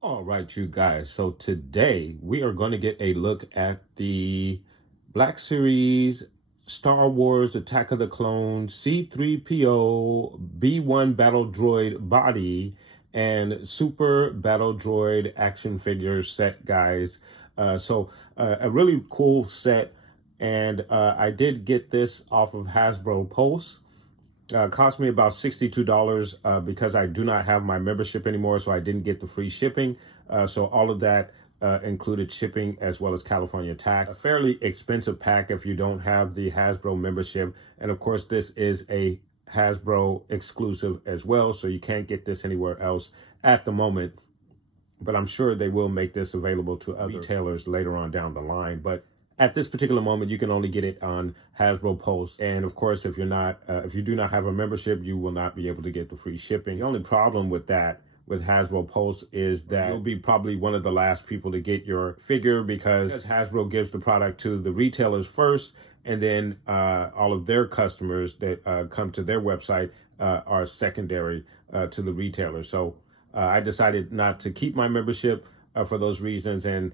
All right, you guys. So today we are going to get a look at the Black Series Star Wars Attack of the Clones C3PO B1 Battle Droid body and Super Battle Droid action figure set, guys. A really cool set. And I did get this off of Hasbro Pulse. Cost me about $62 because I do not have my membership anymore, so I didn't get the free shipping. So all of that included shipping as well as California tax. A fairly expensive pack if you don't have the Hasbro membership. And of course, this is a Hasbro exclusive as well, so you can't get this anywhere else at the moment. But I'm sure they will make this available to other retailers later on down the line. But at this particular moment, you can only get it on Hasbro Pulse. And of course, if you do not have a membership, you will not be able to get the free shipping. The only problem with that, with Hasbro Pulse, is that you'll be probably one of the last people to get your figure because Hasbro gives the product to the retailers first, and then all of their customers that come to their website are secondary to the retailer. So I decided not to keep my membership for those reasons, and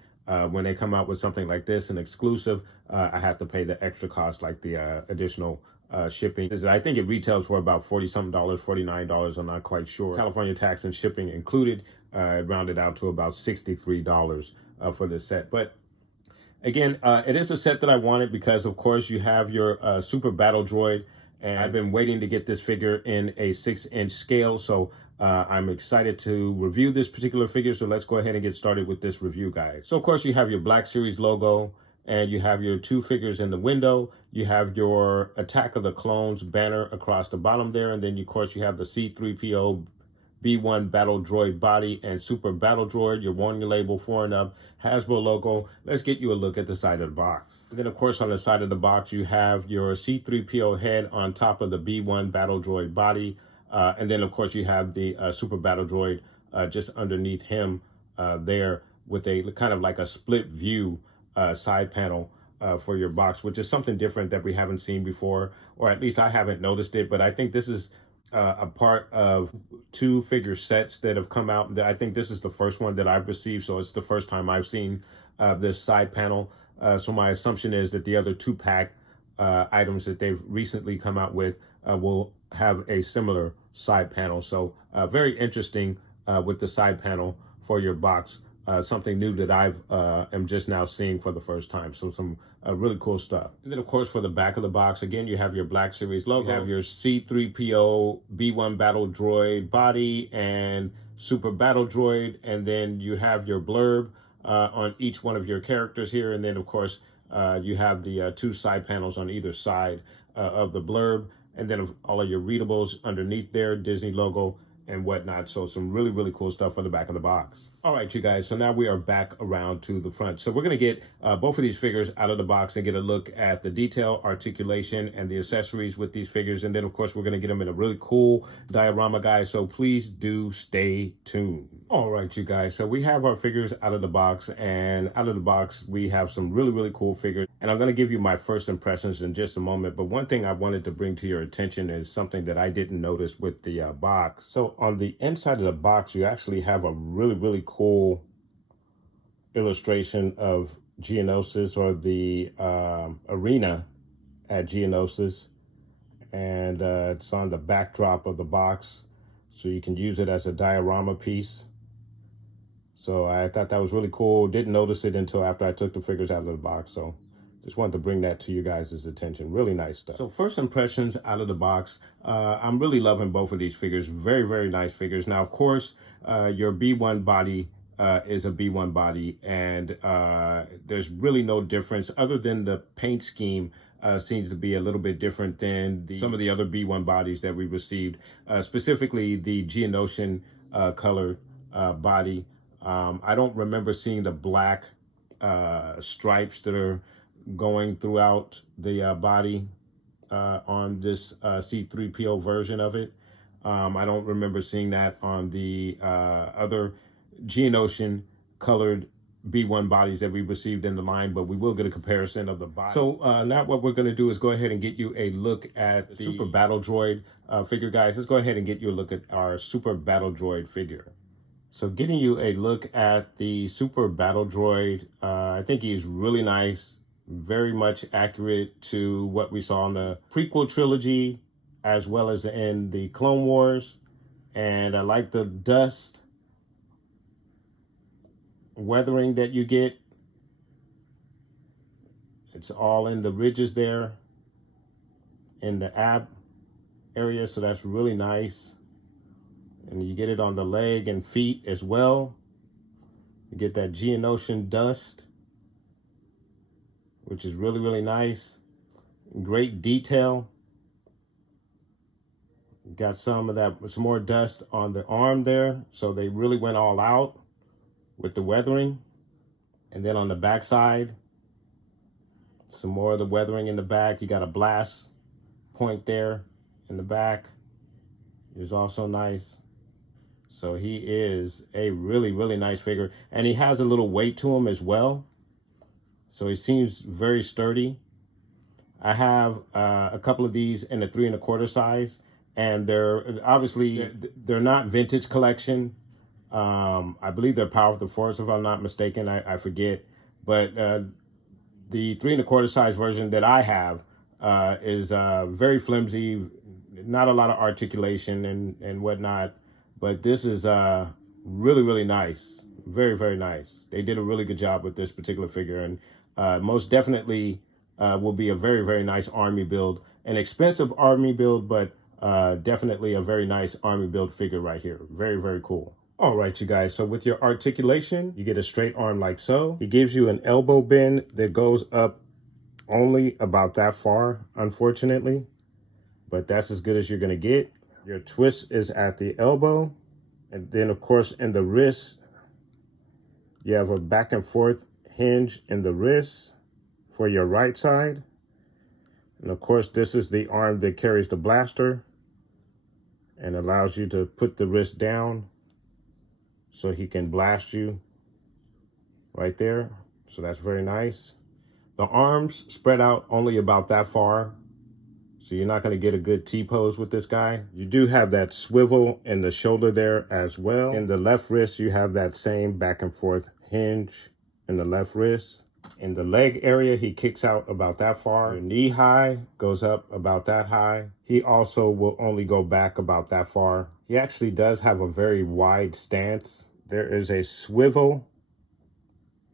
when they come out with something like this, an exclusive, I have to pay the extra cost, like the additional shipping. I think it retails for about $40-something, $49. I'm not quite sure. California tax and shipping included, rounded out to about $63 for this set. But again, it is a set that I wanted because, of course, you have your Super Battle Droid, and I've been waiting to get this figure in a 6-inch scale. So I'm excited to review this particular figure. So let's go ahead and get started with this review, guys. So of course you have your Black Series logo, and you have your two figures in the window. You have your Attack of the Clones banner across the bottom there. And then of course you have the C3PO B1 Battle Droid body and Super Battle Droid, your warning label 4 and up, Hasbro logo. Let's get you a look at the side of the box. And then of course on the side of the box you have your C3PO head on top of the B1 Battle Droid body. And then, of course, you have the Super Battle Droid just underneath him there with a kind of like a split view side panel for your box, which is something different that we haven't seen before, or at least I haven't noticed it. But I think this is a part of 2 figure sets that have come out. I think this is the first one that I've received, so it's the first time I've seen this side panel. So my assumption is that the other 2-pack items that they've recently come out with will have a similar side panel. So very interesting with the side panel for your box. Something new that I am just now seeing for the first time. So some really cool stuff. And then of course for the back of the box, again, you have your Black Series logo. You have your C3PO B1 Battle Droid body and Super Battle Droid. And then you have your blurb on each one of your characters here. And then of course you have the 2 side panels on either side of the blurb. And then all of your readables underneath there, Disney logo and whatnot. So some really, really cool stuff for the back of the box. All right, you guys. So now we are back around to the front. So we're going to get both of these figures out of the box and get a look at the detail, articulation, and the accessories with these figures. And then, of course, we're going to get them in a really cool diorama, guys. So please do stay tuned. All right, you guys. So we have our figures out of the box, and out of the box, we have some really, really cool figures. And I'm going to give you my first impressions in just a moment. But one thing I wanted to bring to your attention is something that I didn't notice with the box. So on the inside of the box, you actually have a really, really cool illustration of Geonosis, or the arena at Geonosis. And it's on the backdrop of the box, so you can use it as a diorama piece. So I thought that was really cool. Didn't notice it until after I took the figures out of the box. So just wanted to bring that to you guys' attention. Really nice stuff. So first impressions out of the box, I'm really loving both of these figures. Very, very nice figures. Now, of course, your B1 body is a B1 body, and there's really no difference other than the paint scheme seems to be a little bit different than some of the other B1 bodies that we received, specifically the Geonosian colored body. I don't remember seeing the black stripes that are going throughout the body on this C3PO version of it. I don't remember seeing that on the other Geonosian colored B1 bodies that we received in the line, but we will get a comparison of the body. So now what we're going to do is go ahead and get you a look at the Super Battle Droid figure, guys. Let's go ahead and get you a look at our Super Battle Droid figure. So getting you a look at the Super Battle Droid, I think he's really nice, very much accurate to what we saw in the prequel trilogy, as well as in the Clone Wars. And I like the dust weathering that you get. It's all in the ridges there, in the ab area, so that's really nice. And you get it on the leg and feet as well. You get that Geonosian dust, which is really, really nice. Great detail. Got some of that, some more dust on the arm there. So they really went all out with the weathering. And then on the back side, some more of the weathering in the back. You got a blast point there in the back. Is also nice. So he is a really, really nice figure. And he has a little weight to him as well. So he seems very sturdy. I have a couple of these in the 3 1/4 size. And they're obviously, they're not vintage collection. I believe they're Power of the Force, if I'm not mistaken. I forget. But the 3 1/4 size version that I have is very flimsy. Not a lot of articulation and whatnot. But this is really, really nice. Very, very nice. They did a really good job with this particular figure. And most definitely will be a very, very nice army build. An expensive army build, but definitely a very nice army build figure right here. Very, very cool. All right, you guys. So with your articulation, you get a straight arm like so. He gives you an elbow bend that goes up only about that far, unfortunately. But that's as good as you're going to get. Your twist is at the elbow. And then, of course, in the wrist, you have a back and forth hinge in the wrist for your right side. And, of course, this is the arm that carries the blaster and allows you to put the wrist down so he can blast you right there. So that's very nice. The arms spread out only about that far. So you're not going to get a good T-pose with this guy. You do have that swivel in the shoulder there as well. In the left wrist, you have that same back and forth hinge in the left wrist. In the leg area, he kicks out about that far. Your knee high goes up about that high. He also will only go back about that far. He actually does have a very wide stance. There is a swivel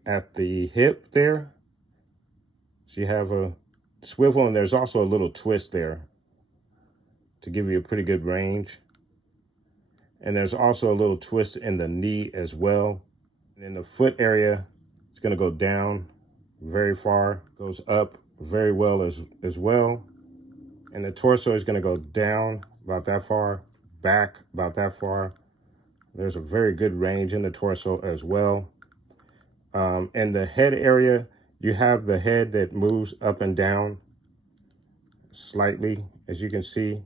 at the hip there. So you have a swivel, and there's also a little twist there to give you a pretty good range. And there's also a little twist in the knee as well. And in the foot area, it's going to go down very far, goes up very well as well. And the torso is going to go down about that far, back about that far. There's a very good range in the torso as well. In the head area, you have the head that moves up and down slightly. As you can see,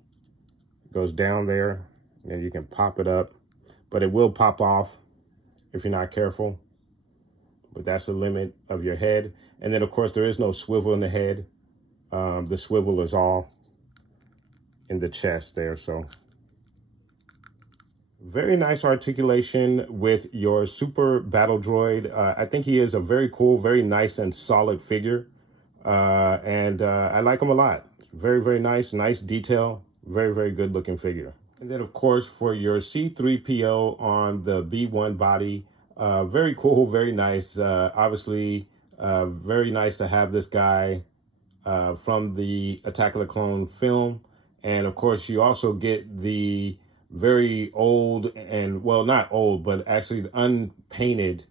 it goes down there, and you can pop it up, but it will pop off if you're not careful. But that's the limit of your head. And then, of course, there is no swivel in the head. The swivel is all in the chest there. So very nice articulation with your Super Battle Droid. I think he is a very cool, very nice and solid figure. And I like him a lot. Very, very nice detail. Very, very good looking figure. And then, of course, for your C3PO on the B1 body, very cool, very nice. Obviously, very nice to have this guy from the Attack of the Clone film. And, of course, you also get the very old and, well, not old, but actually the unpainted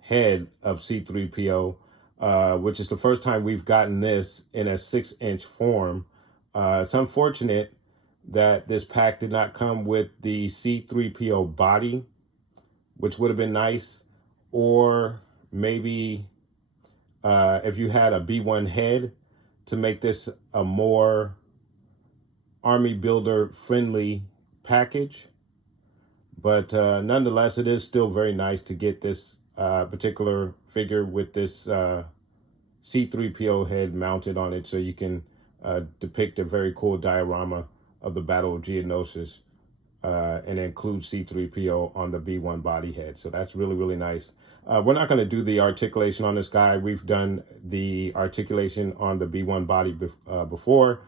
head of C3PO, which is the first time we've gotten this in a 6-inch form. It's unfortunate that this pack did not come with the C3PO body, which would have been nice. Or maybe if you had a B1 head to make this a more army builder friendly package. But nonetheless, it is still very nice to get this particular figure with this C3PO head mounted on it, so you can depict a very cool diorama of the Battle of Geonosis and include C3PO on the B1 body head. So that's really, really nice. We're not going to do the articulation on this guy. We've done the articulation on the B1 body before,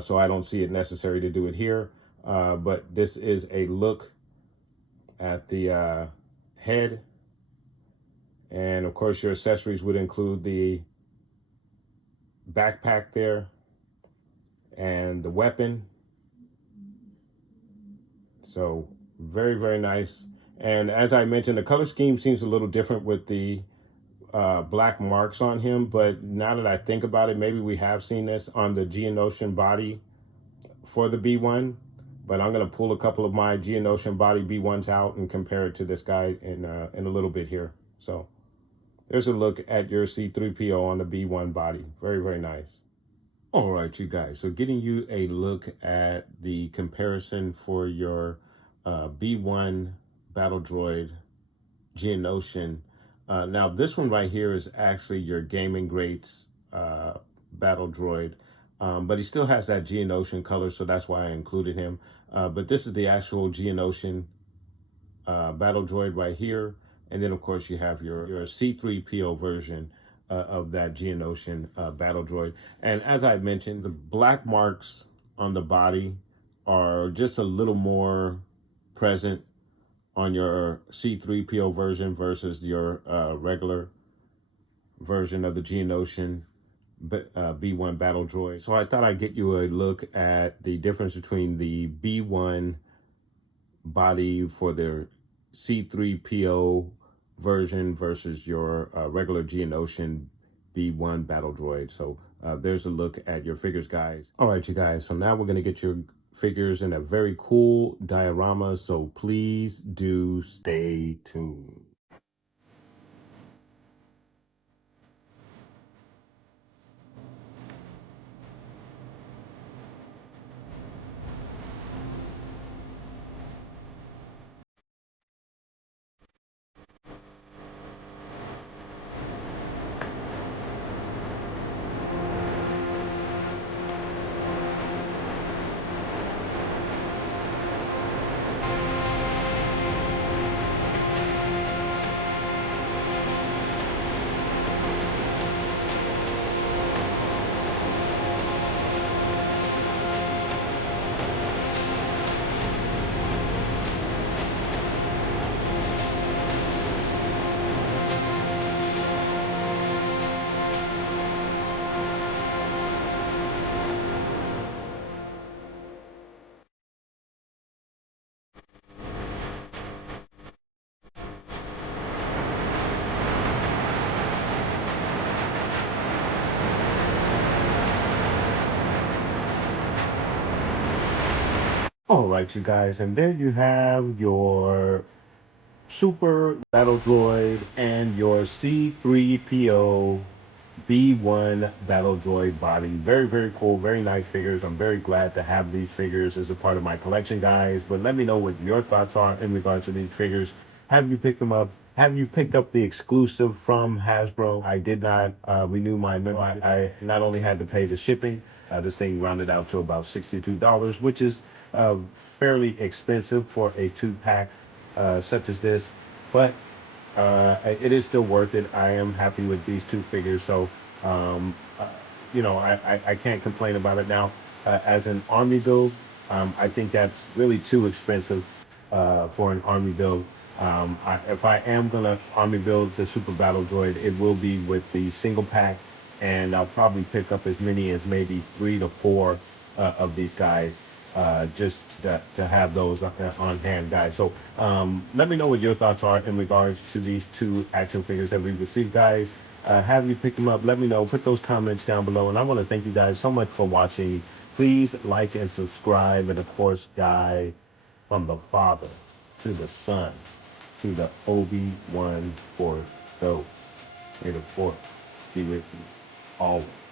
so I don't see it necessary to do it here. But this is a look at the head. And of course, your accessories would include the backpack there and the weapon. So very, very nice. And as I mentioned, the color scheme seems a little different with the black marks on him. But now that I think about it, maybe we have seen this on the Geonosian body for the B1. But I'm going to pull a couple of my Geonosian body B1s out and compare it to this guy in a little bit here. So there's a look at your C3PO on the B1 body. Very, very nice. All right, you guys. So getting you a look at the comparison for your B1 Battle Droid Geonosian. Now, this one right here is actually your Gaming Greats Battle Droid. But he still has that Geonosian color, so that's why I included him. But this is the actual Geonosian Battle Droid right here. And then, of course, you have your C3PO version of that Geonosian Battle Droid. And as I mentioned, the black marks on the body are just a little more present on your C3PO version versus your regular version of the Geonosian B1 Battle Droid. So I thought I'd get you a look at the difference between the B1 body for their C3PO version versus your regular Geonosian B1 Battle Droid. So there's a look at your figures, guys. All right, you guys. So now we're going to get your figures in a very cool diorama. So please do stay tuned. All right, you guys, and there you have your Super Battle Droid and your C3PO B1 Battle Droid body. Very, very cool, very nice figures. I'm very glad to have these figures as a part of my collection, guys. But let me know what your thoughts are in regards to these figures. Have you picked them up? Have you picked up the exclusive from Hasbro? I did not renew my member. I not only had to pay the shipping, this thing rounded out to about $62, which is uh, fairly expensive for a two-pack such as this. But it is still worth it. I am happy with these two figures, so um, uh, I can't complain about it. Now, as an army build, I think that's really too expensive for an army build. If I am gonna army build the Super Battle Droid, it will be with the single pack, and I'll probably pick up as many as maybe 3 to 4 of these guys just to have those on hand, guys. So let me know what your thoughts are in regards to these two action figures that we received, guys. Have you picked them up? Let me know. Put those comments down below. And I want to thank you guys so much for watching. Please like and subscribe. And of course, guys, from the Father to the Son. to the Obi-Wan Force. So, may the Force be with you always.